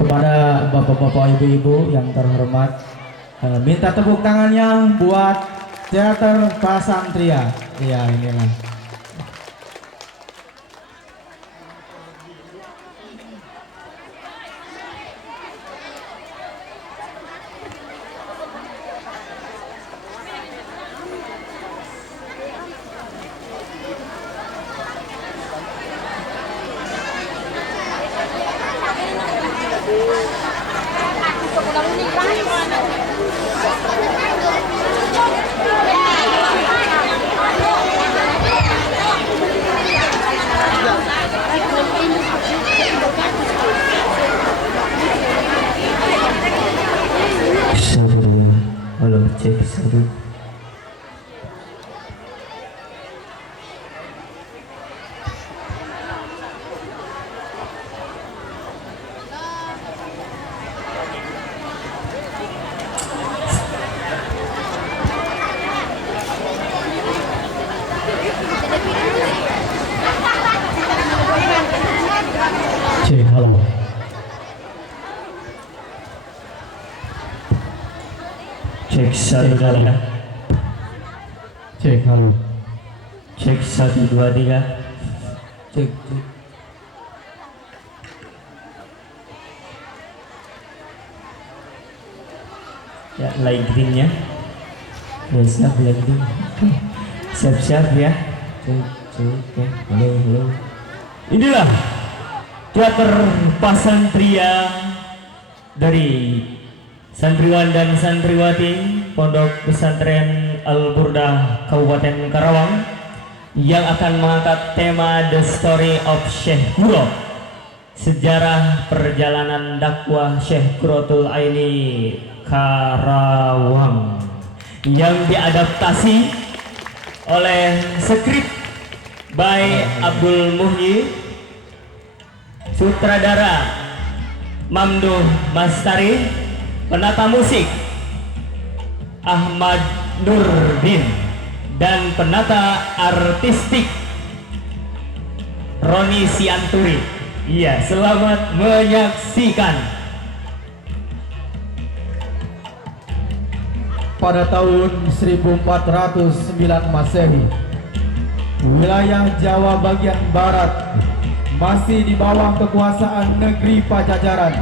Kepada bapak-bapak ibu-ibu yang terhormat, minta tepuk tangannya buat teater Pasantria. Ya, inilah. Halo, cek satu. Cek, halo. Cek satu kali. Cek, halo. Cek 1 2 3. Cek. Ya, lightingnya. Ya, siap lighting. Siap-siap ya. Cek. Halo. Inilah teater Pasantria dari santriwan dan santriwati Pondok Pesantren Al-Burdah Kabupaten Karawang yang akan mengangkat tema The Story of Syekh Guro, sejarah perjalanan dakwah Syekh Qurratul Aini Karawang, yang diadaptasi oleh skrip by Abdul Muhyi, sutradara Mamduh Mastari, penata musik Ahmad Nurdin, dan penata artistik Roni Sianturi. Iya, selamat menyaksikan. Pada tahun 1409 Masehi, wilayah Jawa bagian barat masih di bawah kekuasaan negeri Pajajaran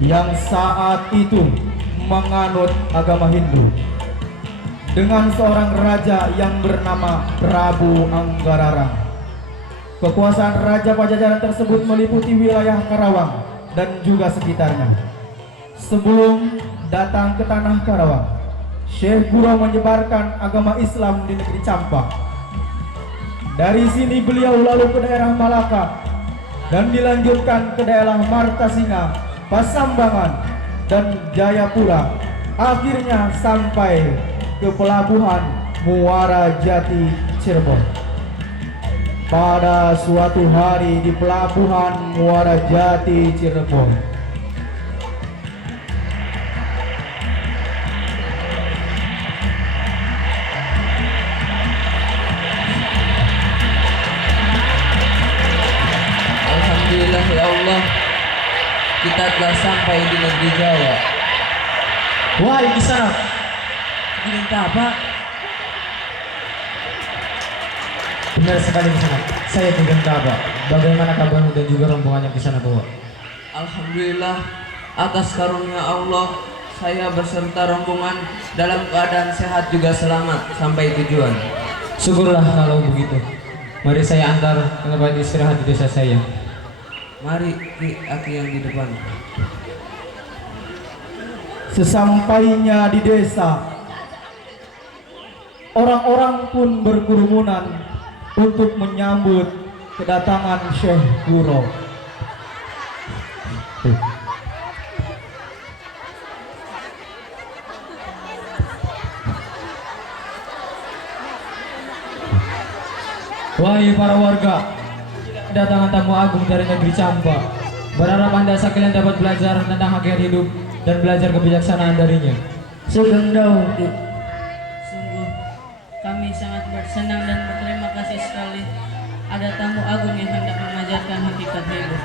yang saat itu menganut agama Hindu, dengan seorang raja yang bernama Prabu Anggararang. Kekuasaan Raja Pajajaran tersebut meliputi wilayah Karawang dan juga sekitarnya. Sebelum datang ke tanah Karawang, Syekh Guro menyebarkan agama Islam di negeri Campak. Dari sini beliau lalu ke daerah Malaka dan dilanjutkan ke daerah Martasinga, Pasambangan, dan Jayapura, akhirnya sampai ke pelabuhan Muara Jati Cirebon. Pada suatu hari di pelabuhan Muara Jati Cirebon, Alhamdulillah ya Allah, kita telah sampai di negeri Jawa. wahai di sana, Diminta apa? benar sekali di sana. Saya diminta apa? Bagaimana kabarmu dan juga rombongan yang di sana bawa? Alhamdulillah, atas karunia Allah, saya beserta rombongan dalam keadaan sehat juga selamat sampai tujuan. Syukurlah kalau begitu. Mari saya antar ke tempat istirahat di desa saya. Mari Aki yang di depan. Sesampainya di desa, orang-orang pun berkerumunan untuk menyambut kedatangan Syekh Guro. Wahai para warga, kedatangan tamu agung dari negeri Campak, berharap Anda sekalian dapat belajar tentang hakikat hidup dan belajar kebijaksanaan darinya. Sugeng Daud. Sungguh, kami sangat bersenang dan berterima kasih sekali ada tamu agung yang hendak mengajarkan hakikat hidup.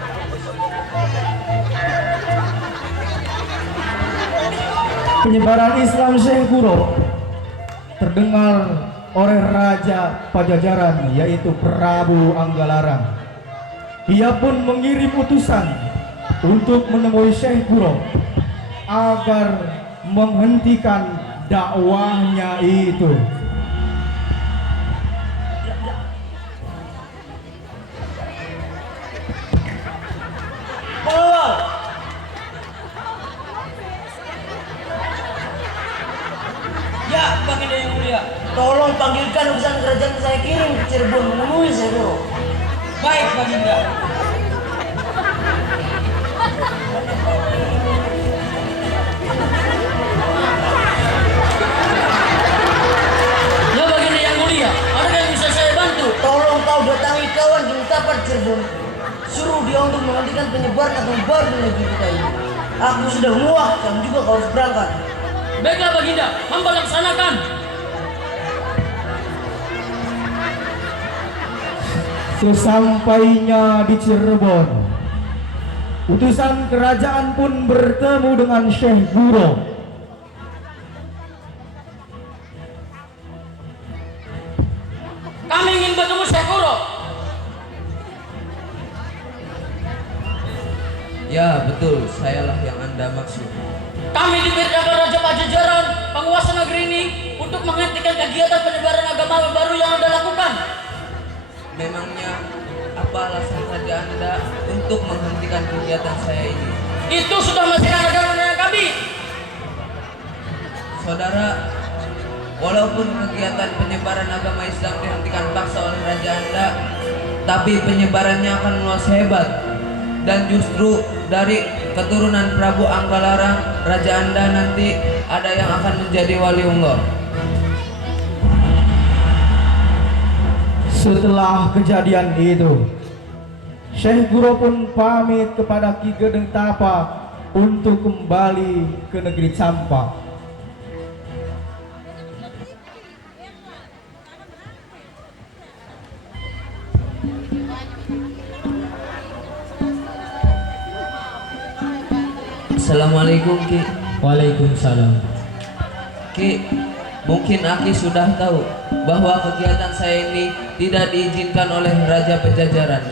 penyebaran Islam Syekh Guru terdengar oleh Raja Pajajaran yaitu Prabu Anggalarang. Ia pun mengirim utusan untuk menemui Syekh Guru agar menghentikan dakwahnya itu. Ya, Baginda yang mulia, tolong panggilkan utusan kerajaan saya kirim ke Cirebon menemui Syekh Guru. Baik, Baginda. Ya Baginda yang mulia, ada yang bisa saya bantu? Tolong kau datangi kawan di Utapar Cirebon. Suruh dia untuk menghentikan penyebaran agama baru di negeri kita ini. Aku sudah muak dan juga kau harus berangkat. Baiklah Baginda, hamba laksanakan. Sesampainya di Cirebon, utusan kerajaan pun bertemu dengan Syekh Guru. Kami ingin bertemu Syekh Guru. Ya betul, sayalah yang Anda maksud. Kami diperintahkan Raja Pajajaran, penguasa negeri ini, untuk menghentikan kegiatan penyebaran agama baru yang Anda lakukan. Memangnya apa alasan Raja Anda untuk menghentikan kegiatan saya ini? Itu sudah menjadi dengan kami. Saudara, walaupun kegiatan penyebaran agama Islam dihentikan paksa oleh Raja Anda, tapi penyebarannya akan meluas hebat. Dan justru dari keturunan Prabu Anggalarang, Raja Anda nanti ada yang akan menjadi waliullah. Setelah kejadian itu, Syekh Guru pun pamit kepada Ki Gedeng Tapa untuk kembali ke negeri Campak. Assalamualaikum Ki. Waalaikumsalam. Ki, mungkin Aki sudah tahu bahwa kegiatan saya ini tidak diizinkan oleh Raja Pajajaran.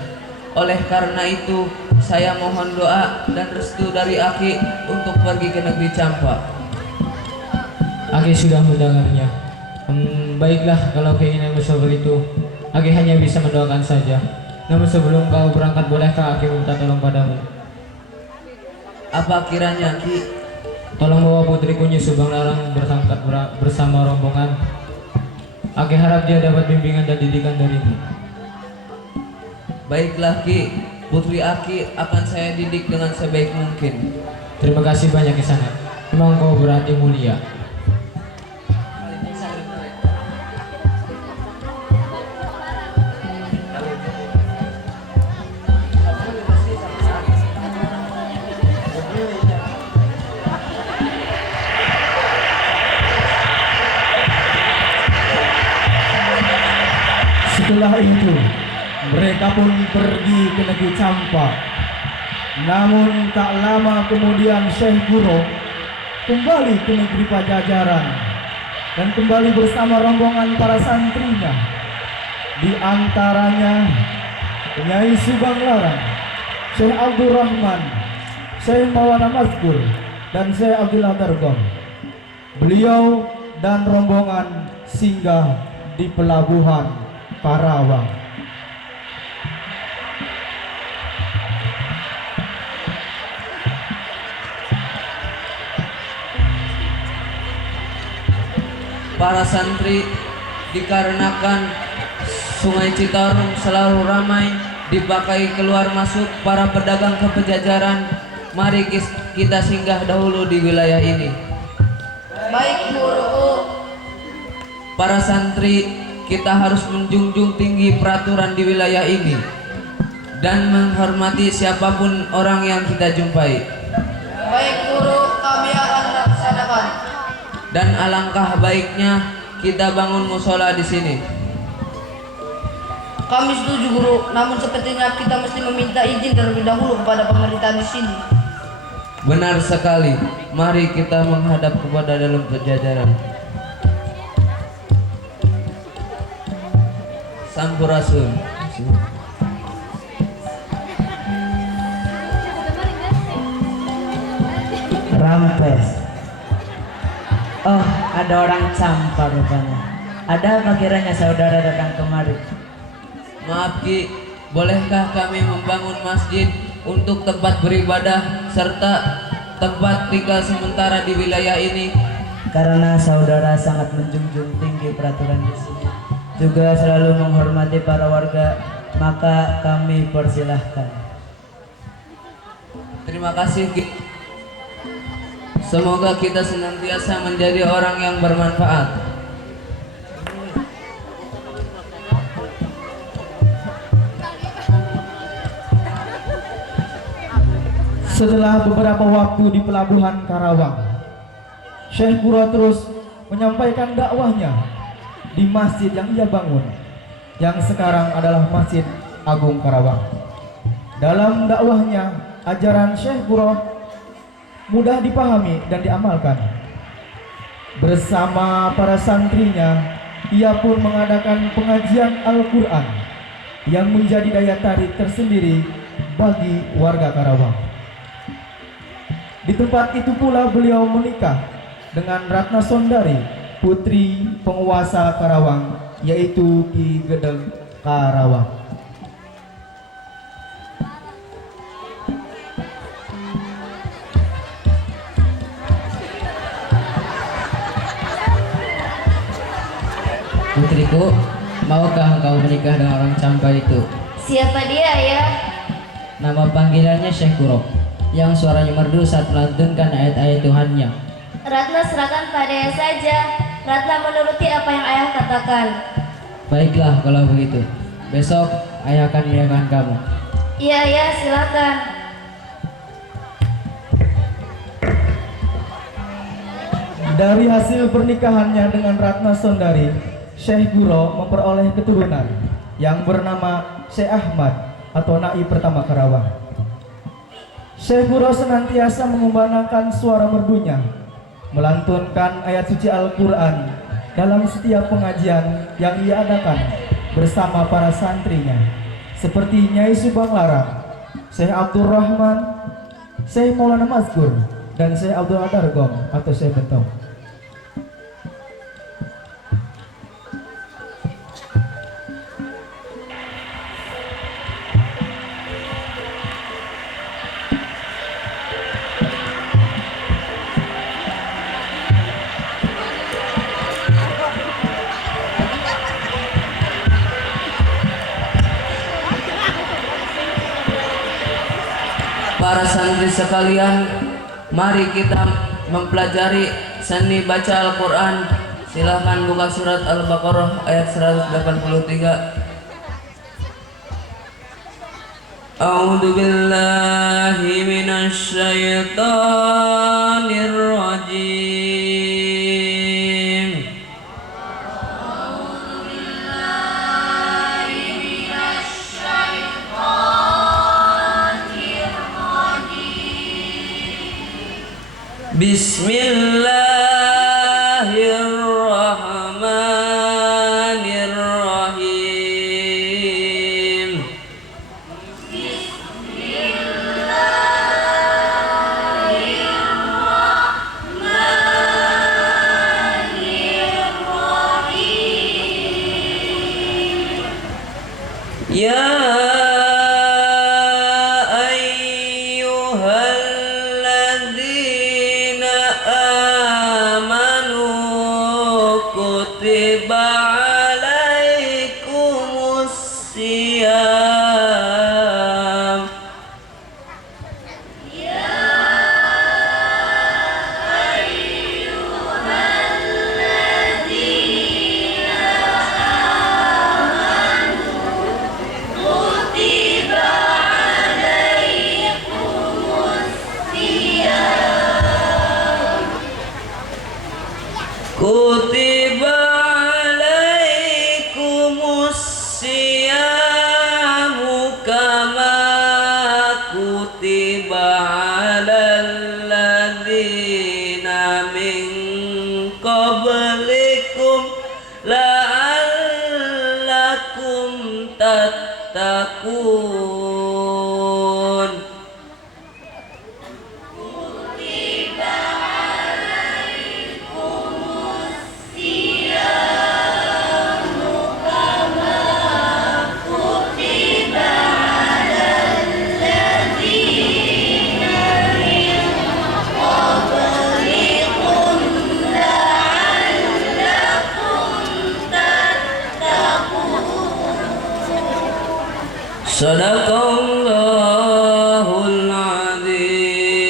Oleh karena itu, saya mohon doa dan restu dari Aki untuk pergi ke negeri Campak. Aki sudah mendengarnya. Baiklah, kalau keinginanmu seperti itu, Aki hanya bisa mendoakan saja. Namun sebelum kau berangkat, bolehkah Aki minta tolong padamu? Apa kiranya Ki? Tolong bawa putriku Nyi Subang Larang berangkat bersama rombongan. Aki harap dia dapat bimbingan dan didikan darimu. Baiklah Ki, putri Aki akan saya didik dengan sebaik mungkin. Terima kasih banyak Ki Sangat. Memang kau berhati mulia. Setelah itu, mereka pun pergi ke negeri Campak. Namun tak lama kemudian Syekh Guru kembali ke negeri Pajajaran dan kembali bersama rombongan para santrinya. Di antaranya Nyai Subang Larang, Syekh Abdul Rahman, Syekh Maulana Mazkur, dan Syekh Abdullah Dargom. Beliau dan rombongan singgah di pelabuhan Karawang. Para santri, dikarenakan Sungai Citarum selalu ramai dipakai keluar masuk para pedagang ke Pajajaran, mari kita singgah dahulu di wilayah ini. Baik, Guru. Para santri, kita harus menjunjung tinggi peraturan di wilayah ini dan menghormati siapapun orang yang kita jumpai. Baik, Guru, kami akan laksanakan. Dan alangkah baiknya kita bangun musola di sini. Kami setuju, Guru. Namun sepertinya kita mesti meminta izin terlebih dahulu kepada pemerintahan di sini. Benar sekali. Mari kita menghadap kepada dalam pejajaran. Sampurasun. Rampes. Oh, ada orang Campa rupanya. Ada apa kiranya saudara datang kemari? Maaf Ki, bolehkah kami membangun masjid untuk tempat beribadah serta tempat tinggal sementara di wilayah ini? Karena saudara sangat menjunjung tinggi peraturan di sini, juga selalu menghormati para warga, maka kami persilahkan. Terima kasih Ki. Semoga kita senantiasa menjadi orang yang bermanfaat. Setelah beberapa waktu di pelabuhan Karawang, Syekh Guro terus menyampaikan dakwahnya di masjid yang ia bangun, yang sekarang adalah Masjid Agung Karawang. Dalam dakwahnya, ajaran Syekh Guro mudah dipahami dan diamalkan. Bersama para santrinya, ia pun mengadakan pengajian Al-Quran yang menjadi daya tarik tersendiri bagi warga Karawang. Di tempat itu pula beliau menikah dengan Ratna Sondari, putri penguasa Karawang, yaitu Ki Gedeng Karawang. Putriku, maukah engkau menikah dengan orang Campa itu? Siapa dia, Ayah? Nama panggilannya Syekh Guro, yang suaranya merdu saat melantunkan ayat-ayat Tuhannya. Ratna serahkan pada Ayah saja. Ratna menuruti apa yang Ayah katakan. Baiklah kalau begitu. Besok ayah akan menikahkan kamu. Iya, Ayah, silakan. Dari hasil pernikahannya dengan Ratna Sondari, Syekh Guro memperoleh keturunan yang bernama Syekh Ahmad atau Naib pertama Karawang. Syekh Guro senantiasa mengumandangkan suara merdunya, melantunkan ayat suci Al-Quran dalam setiap pengajian yang ia adakan bersama para santrinya, seperti Nyai Subang Larang, Syekh Abdul Rahman, Syekh Maulana Mazkur, dan Syekh Abdul Adargom atau Syekh Bentong. Para santri sekalian, mari kita mempelajari seni baca Al-Quran. Silahkan buka surat Al-Baqarah ayat 183. A'udzu billahi minasy syaithanir rajim. Bismillahirrahmanirrahim. Ya ayyuhalladzina amanu kutiba alaikumus siyam. Kutiba alaikumus siyamu kama kutiba alal Sadaqallahul azim.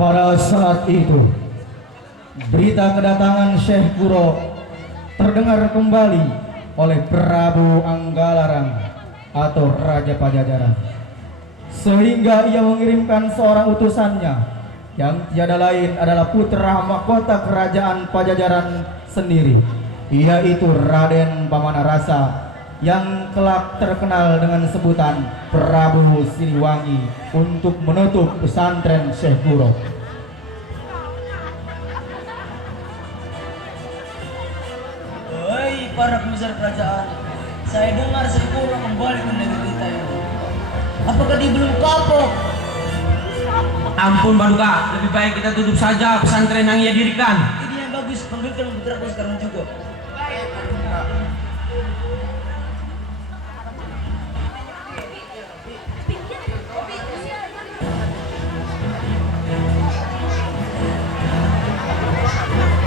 Pada saat itu, berita kedatangan Syekh Guro terdengar kembali oleh Prabu Anggalarang atau Raja Pajajaran, sehingga ia mengirimkan seorang utusannya yang tiada lain adalah putra mahkota kerajaan Pajajaran sendiri, yaitu Raden Pamanarasa yang kelak terkenal dengan sebutan Prabu Siliwangi untuk menutup pesantren Syekh Guro. Hei para pembesar kerajaan, saya dengar Syekh Guro kembali ke negeri kita ini. Apakah dia belum kapok? Ampun Baduka, lebih baik kita tutup saja pesantren yang ia dirikan. Ini yang bagus, panggilkan putraku sekarang juga.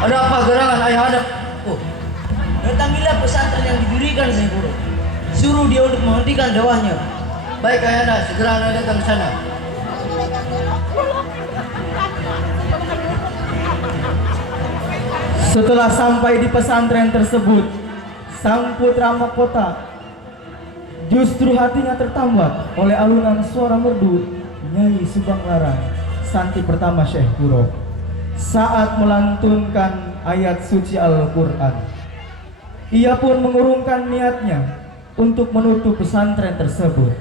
Ada apa gerangan ayah hadap? Oh, datangilah pesantren yang didirikan Syekh Guro. Suruh dia untuk menghentikan dakwahnya. Baik ayahanda, segera anda datang ke sana. Setelah sampai di pesantren tersebut, sang putra mahkota justru hatinya tertambat oleh alunan suara merdu Nyai Subang Larang, santri pertama Syekh Guro, saat melantunkan ayat suci Al-Quran. Ia pun mengurungkan niatnya untuk menutup pesantren tersebut.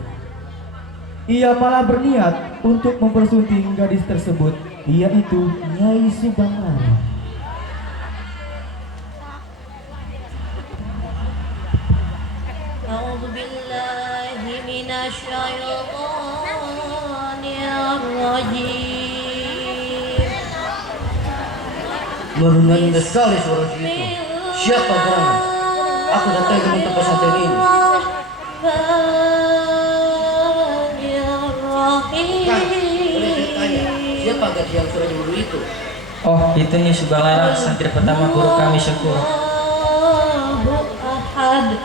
Ia malah berniat untuk mempersunting gadis tersebut, yaitu Nyai Subang Larang. أعوذ بالله من الشيطان الرجيم. Merundang sekali suara itu. Siapa gerangan? Aku datang ke tempat pesantren ini. Kang, boleh saya tanya, siapa gadis yang suara merdu itu? Oh, itu Nyai Subang Larang, santri pertama guru kami Syekh Guro. Allahu Ahad.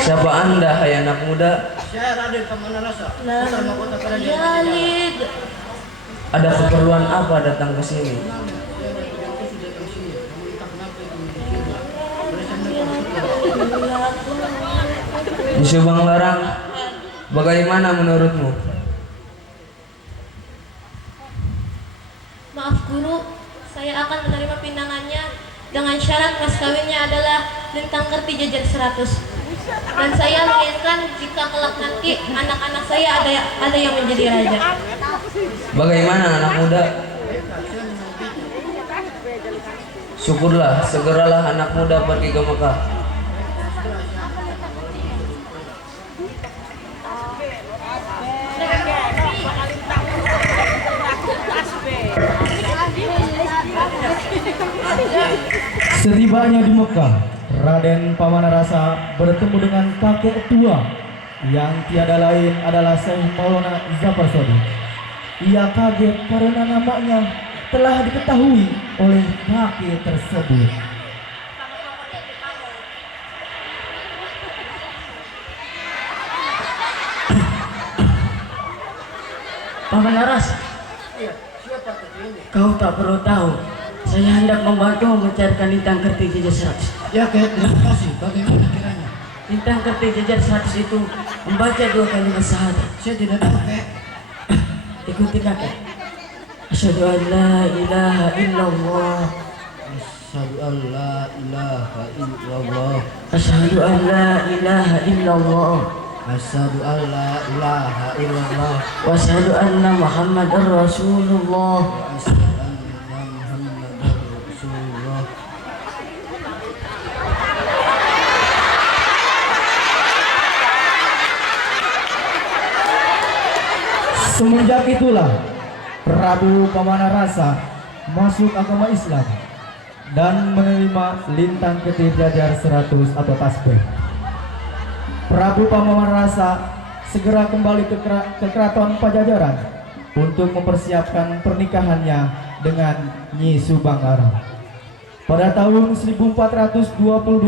Siapa Anda, hai anak muda? Saya Raden Pamanarasa, putra mahkota kerajaan Pajajaran. Yalid. Ada keperluan apa datang ke sini? Di Subang Larang, bagaimana menurutmu? Maaf guru, saya akan menerima pinangannya dengan syarat mas kawinnya adalah lintang kerti jajar 100. Dan saya menginginkan jika kelak nanti anak-anak saya ada yang menjadi raja. Bagaimana anak muda? Syukurlah, segeralah anak muda pergi ke Mekah. Setibanya di Mekah, Raden Pamanarasa bertemu dengan kakek tua yang tiada lain adalah Syekh Maulana Zafar Sodi. Ia kaget karena namanya telah diketahui oleh kakek tersebut. Pamanaras, kau tak perlu tahu. Saya hendak membantu mencarikan lintang kerti jajar 100. Ya kakek, terima kasih. Bagaimana kiranya? Lintang kerti jajar 100 itu membaca 2 kalimat syahadat. Saya tidak tahu kakek. Ikuti kakek. Asyhadu an la ilaha illallah. Asyhadu an la ilaha illallah. Asyhadu an la ilaha illallah. Asyhadu an la ilaha illallah. Wa asyhadu anna Muhammadar Rasulullah. Asyhadu anna Muhammadar Rasulullah. Semenjak itulah Prabu Pamanarasa masuk agama Islam dan menerima lintang ketih jajar 100 atau tasbih. Prabu Pamamarasa segera kembali ke keraton Pajajaran untuk mempersiapkan pernikahannya dengan Nyi Subanglarang. Pada tahun 1422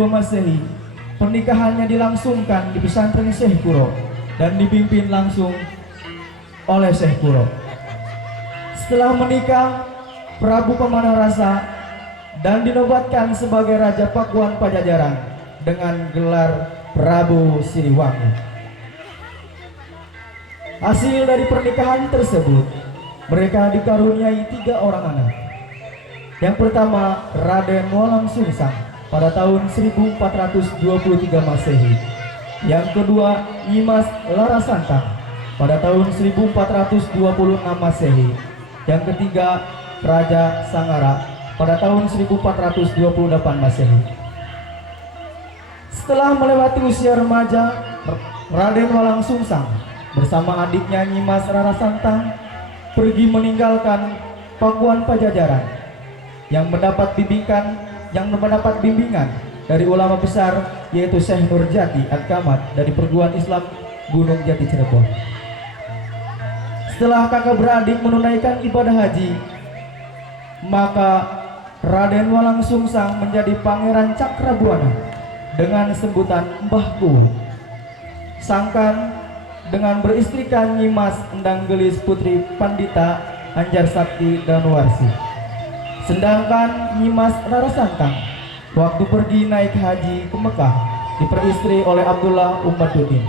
Masehi, pernikahannya dilangsungkan di pesantren Syekh Kuro dan dipimpin langsung oleh Syekh Kuro. Setelah menikah, Prabu Pamanarasa dan dinobatkan sebagai Raja Pakuan Pajajaran dengan gelar Prabu Siliwangi. Hasil dari pernikahan tersebut, mereka dikaruniai 3 orang anak. Yang pertama, Raden Walang Sungsang pada tahun 1423 Masehi. Yang kedua, Nyimas Larasantang pada tahun 1426 Masehi. Yang ketiga, Raja Sangara pada tahun 1428 Masehi. Setelah melewati usia remaja, Raden Walang Sungsang bersama adiknya Nyimas Larasantang pergi meninggalkan Pakuan Pajajaran yang mendapat bimbingan dari ulama besar yaitu Syekh Nurjati Ad-Kamat dari Perguruan Islam Gunung Jati Cirebon. Setelah kakak beradik menunaikan ibadah haji, maka Raden Walang Sungsang menjadi Pangeran Cakrabuana dengan sebutan Mbah Kuwu. Sangkan dengan beristrikan Nyimas Endang Gelis Putri Pandita Anjar Sakti Danuarsi. Sedangkan Nyimas Larasantang waktu pergi naik haji ke Mekah diperistri oleh Abdullah Ummaduddin.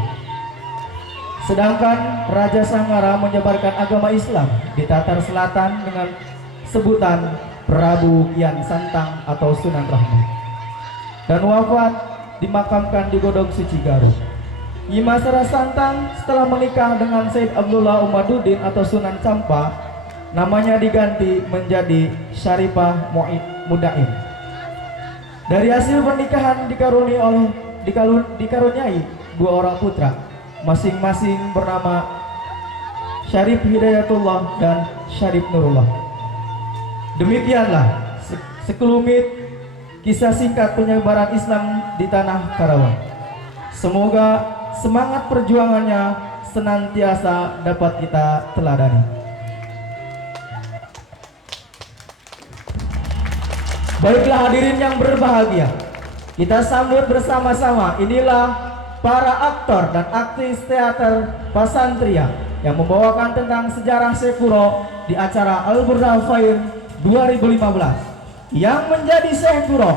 Sedangkan Raja Sangara menyebarkan agama Islam di Tatar Selatan dengan sebutan Prabu Kian Santang atau Sunan Rahmat, dan wafat dimakamkan di Godong Suci Garut. Nyimas Larasantang setelah menikah dengan Said Abdullah Ummaduddin atau Sunan Campa, namanya diganti menjadi Syarifah Mudaim. Dari hasil pernikahan dikaruniai 2 orang putra, masing-masing bernama Syarif Hidayatullah dan Syarif Nurullah. Demikianlah sekelumit kisah singkat penyebaran Islam di tanah Karawang. Semoga semangat perjuangannya senantiasa dapat kita teladani. Baiklah hadirin yang berbahagia, kita sambut bersama-sama. Inilah para aktor dan aktris teater Pasantria yang membawakan tentang sejarah Syekh Kuro di acara Al-Burda Fair 2015. Yang menjadi Syekh Kuro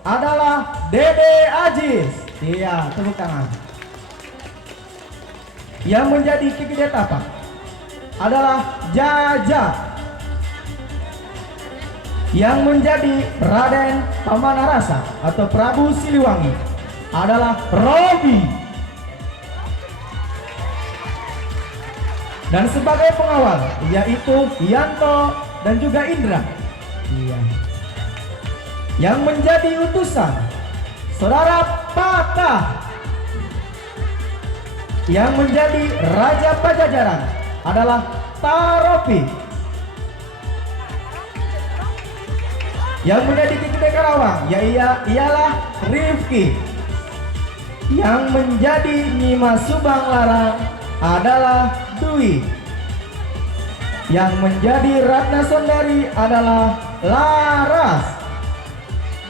adalah Dede Aziz. Iya, tepuk tangan. Yang menjadi Kiki Detapa adalah Jaja. Yang menjadi Raden Pamanarasa atau Prabu Siliwangi adalah Robi. Dan sebagai pengawal yaitu Yanto dan juga Indra. Iya. Yang menjadi utusan Saudara Patah. Yang menjadi Raja Pajajaran adalah Taropi. Yang menjadi Kiki Karawang ialah Rifki. Yang menjadi Nyimas Subanglarang adalah Dwi. Yang menjadi Ratna Sondari adalah Laras.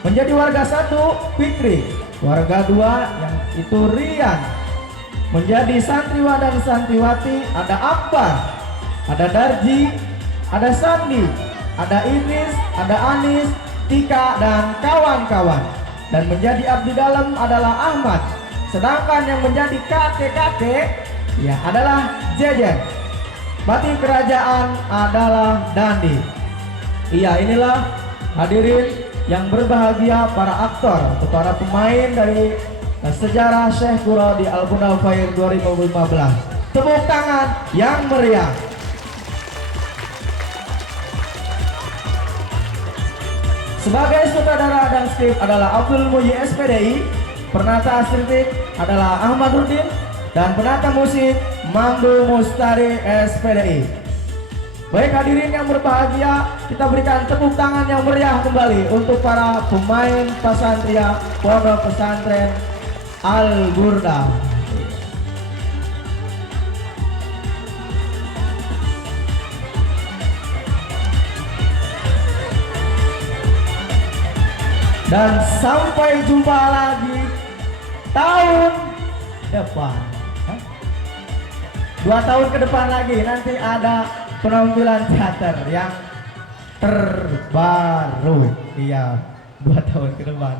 Menjadi warga 1 Fikri. Warga 2 yang itu Rian. Menjadi santriwan dan santriwati ada Akbar, ada Darji, ada Sandi, ada Idris, ada Anis, Tika, dan kawan-kawan. Dan menjadi abdi dalam adalah Ahmad. Sedangkan yang menjadi kakek-kakek ya adalah Jejen. Bati kerajaan adalah Dandi. Iya, inilah hadirin yang berbahagia, para aktor atau para pemain dari sejarah Syekh Kuro di Al-Burda Fair 2015. Tepuk tangan yang meriah. Sebagai sutradara dan skrip adalah Abdul Muji SPDI, penata estetik adalah Ahmad Rudin, dan penata musik Mandu Mustari SPDI. Baik hadirin yang berbahagia, kita berikan tepuk tangan yang meriah kembali untuk para pemain Pasantria Pondok Pesantren Al Burda. Dan sampai jumpa lagi tahun depan. 2 tahun ke depan lagi nanti ada penampilan teater yang terbaru. Iya, 2 tahun ke depan.